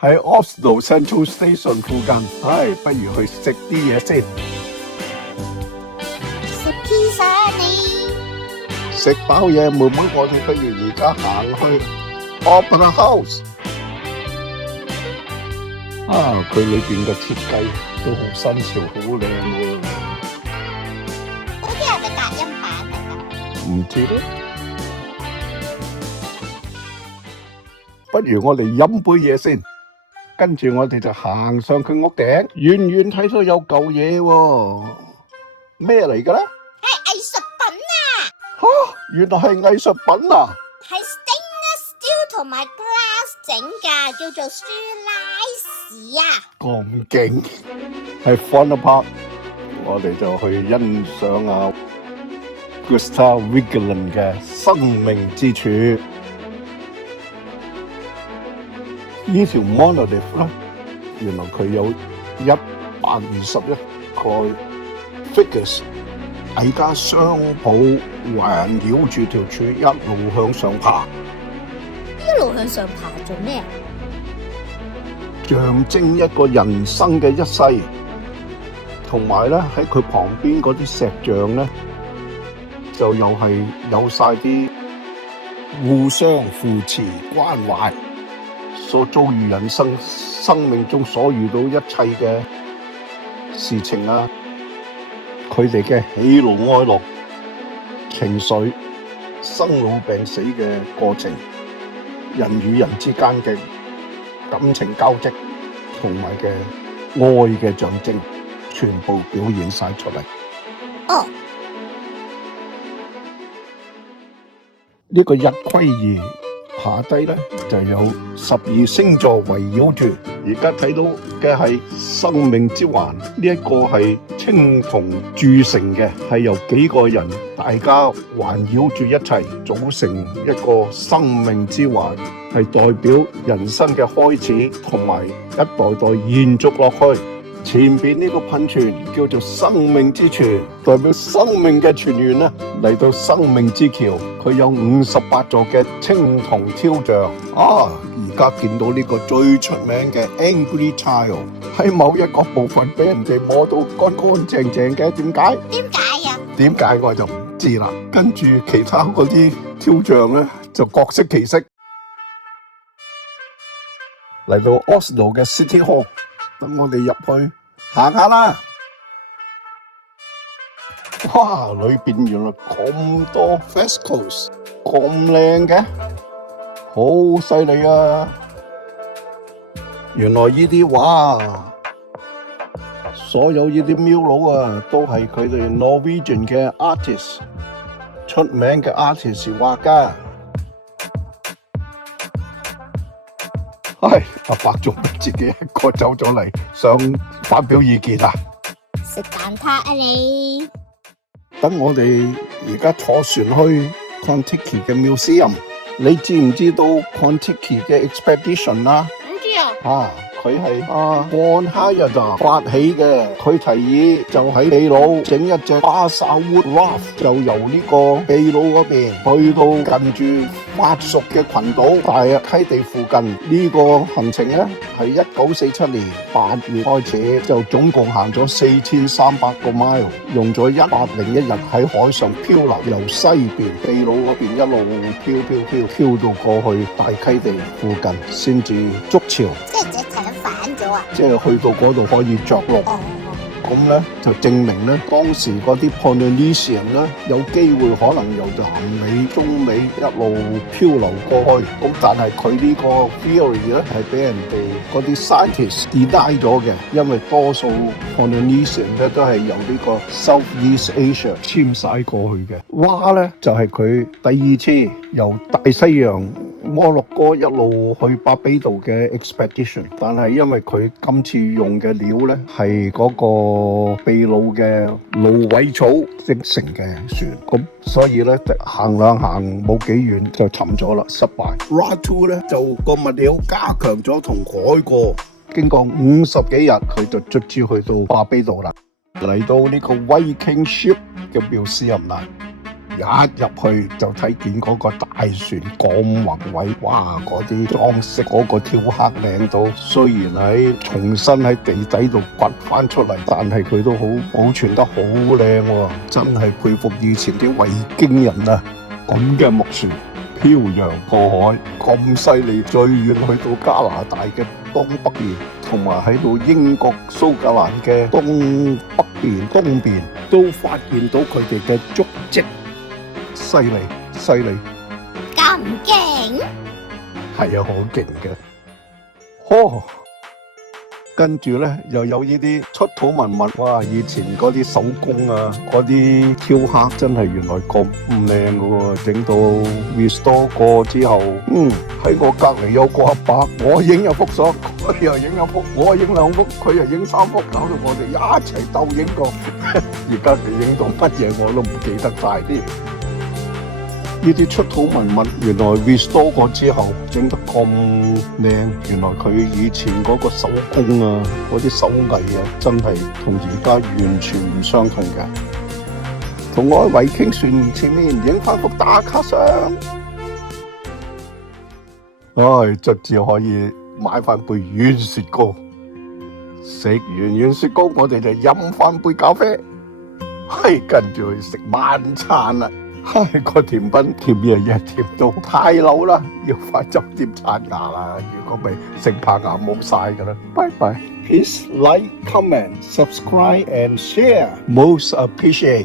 喺 Oslo Central Station 附近，不如去食啲嘢先。食披薩啊你？食飽嘢，妹妹我哋不如而家行去 Opera House。佢裏邊嘅設計都好新潮，好靚喎。嗰啲係咪隔音板嚟㗎？唔知咧。不如我哋飲杯嘢先，跟住我哋就行上佢屋頂，遠遠睇到有嚿嘢喎，咩嚟㗎咧？係藝術品啊！原來係藝術品啊！係 stainless steel 同埋 glass 整㗎，叫做舒拉士啊！咁勁，係 fun apart， 我哋就去欣賞下 Gustav Vigeland 嘅生命之柱。呢條 monolith 咧，原來佢有121個 figures， 大家雙抱環繞住條柱一路向上爬。一路向上爬做咩？象徵一個人生嘅一世，同埋咧喺佢旁邊嗰啲石像咧，就又係有晒啲互相扶持關懷，所遭遇人生命中所遇到一切嘅事情啊，佢哋嘅喜怒哀樂、情緒、生老病死嘅過程，人與人之間嘅感情交織同埋嘅愛嘅象徵，全部表現晒出嚟。哦，呢個日虧儀下低咧就有12星座圍繞住，而家睇到嘅係生命之環，呢一個係青銅鑄成嘅，係由幾個人大家環繞住一齊組成一個生命之環，係代表人生嘅開始，同埋一代代延續落去。前邊呢個噴泉叫做生命之泉，代表生命嘅泉源咧，嚟到生命之橋，佢有58座嘅青銅雕像。而家見到呢個最出名嘅 Angry Child 喺某一個部分俾人哋摸到乾乾淨淨嘅，點解？點解我就唔知啦。跟住其他嗰啲雕像咧就各色其色。嚟到 Oslo 嘅 City Hall， 等我哋入去行下啦。哇！裏邊原來咁多 frescoes， 咁靚嘅，好犀利啊！原來呢啲畫，所有呢啲 mural 啊，都係佢哋 Norwegian 嘅 artist， 出名嘅 artist 畫家。阿伯仲自己一個走咗嚟，想發表意見啊！食蛋撻啊你！等我哋而家坐船去 Kon-Tiki 嘅 museum， 你知唔知道 Kon-Tiki 嘅 expedition 啊？唔知啊！佢係Juan Hayata發起嘅，佢提議就喺秘魯整一隻巴沙 wood raft， 就由呢個秘魯嗰邊去到近住法屬嘅群島大約溪地附近。呢個行程咧係1947年8月開始，就總共行咗4300個 mile， 用咗101日喺海上漂流，由西邊秘魯嗰邊一路漂到過去大溪地附近，先至築巢。即係去到嗰度可以着陸，咁咧就證明咧當時嗰啲 Polynesian 咧有機會可能由南美、中美一路漂流過去，咁但係佢呢個 theory 咧係俾人哋嗰啲 scientist deny 咗嘅，因為多數 Polynesian 咧都係由呢個 Southeast Asia 遷徙過去嘅。蛙咧就係佢第二次由大西洋摩洛哥一路去巴比島嘅 expedition， 但係因為佢今次用嘅料咧係嗰個秘魯嘅蘆葦草織成嘅船，咁所以咧行冇幾遠就沉咗啦，失敗。Ratu 咧就個物料加強咗同改過，經過50幾日佢就卒之去到巴比島啦，嚟到呢個 Viking ship 嘅 museum啦。一入去就睇見嗰個大船咁宏偉，哇！嗰啲裝飾，嗰個雕刻靚到，雖然喺重新喺地底度掘翻出嚟，但係佢都好保存得好靚喎，真係佩服以前啲維京人啊！咁嘅木船漂洋過海咁犀利，最遠去到加拿大嘅東北邊，同埋喺到英國蘇格蘭嘅東北邊、東邊都發現到佢哋嘅足跡，犀利犀利，咁勁？係啊，好勁嘅，呵。跟住咧，又有呢啲出土文物，哇！以前嗰啲手工啊，嗰啲雕刻真係原來咁靚嘅喎，整到 restore 過之後，喺我隔離有個阿伯，我影有幅相，佢又影有幅，我影兩幅，佢又影三幅，搞到我哋一齊鬥影過。而家佢影到乜嘢我都唔記得晒啲。呢啲出土文物原來 restore 過之後整得咁靚，原來佢以前嗰個手工啊，嗰啲手藝啊，真係同而家完全唔相同嘅。同我喺維京船前面影翻幅打卡相，卒之可以買翻杯軟雪糕。食完軟雪糕，我哋就飲翻杯咖啡，跟住去食晚餐啦。個甜品甜嘢甜到太老啦，要快酒店刷牙啦！如果唔係成排牙冇晒噶啦，拜拜。Please like, comment, subscribe and share. Most appreciate.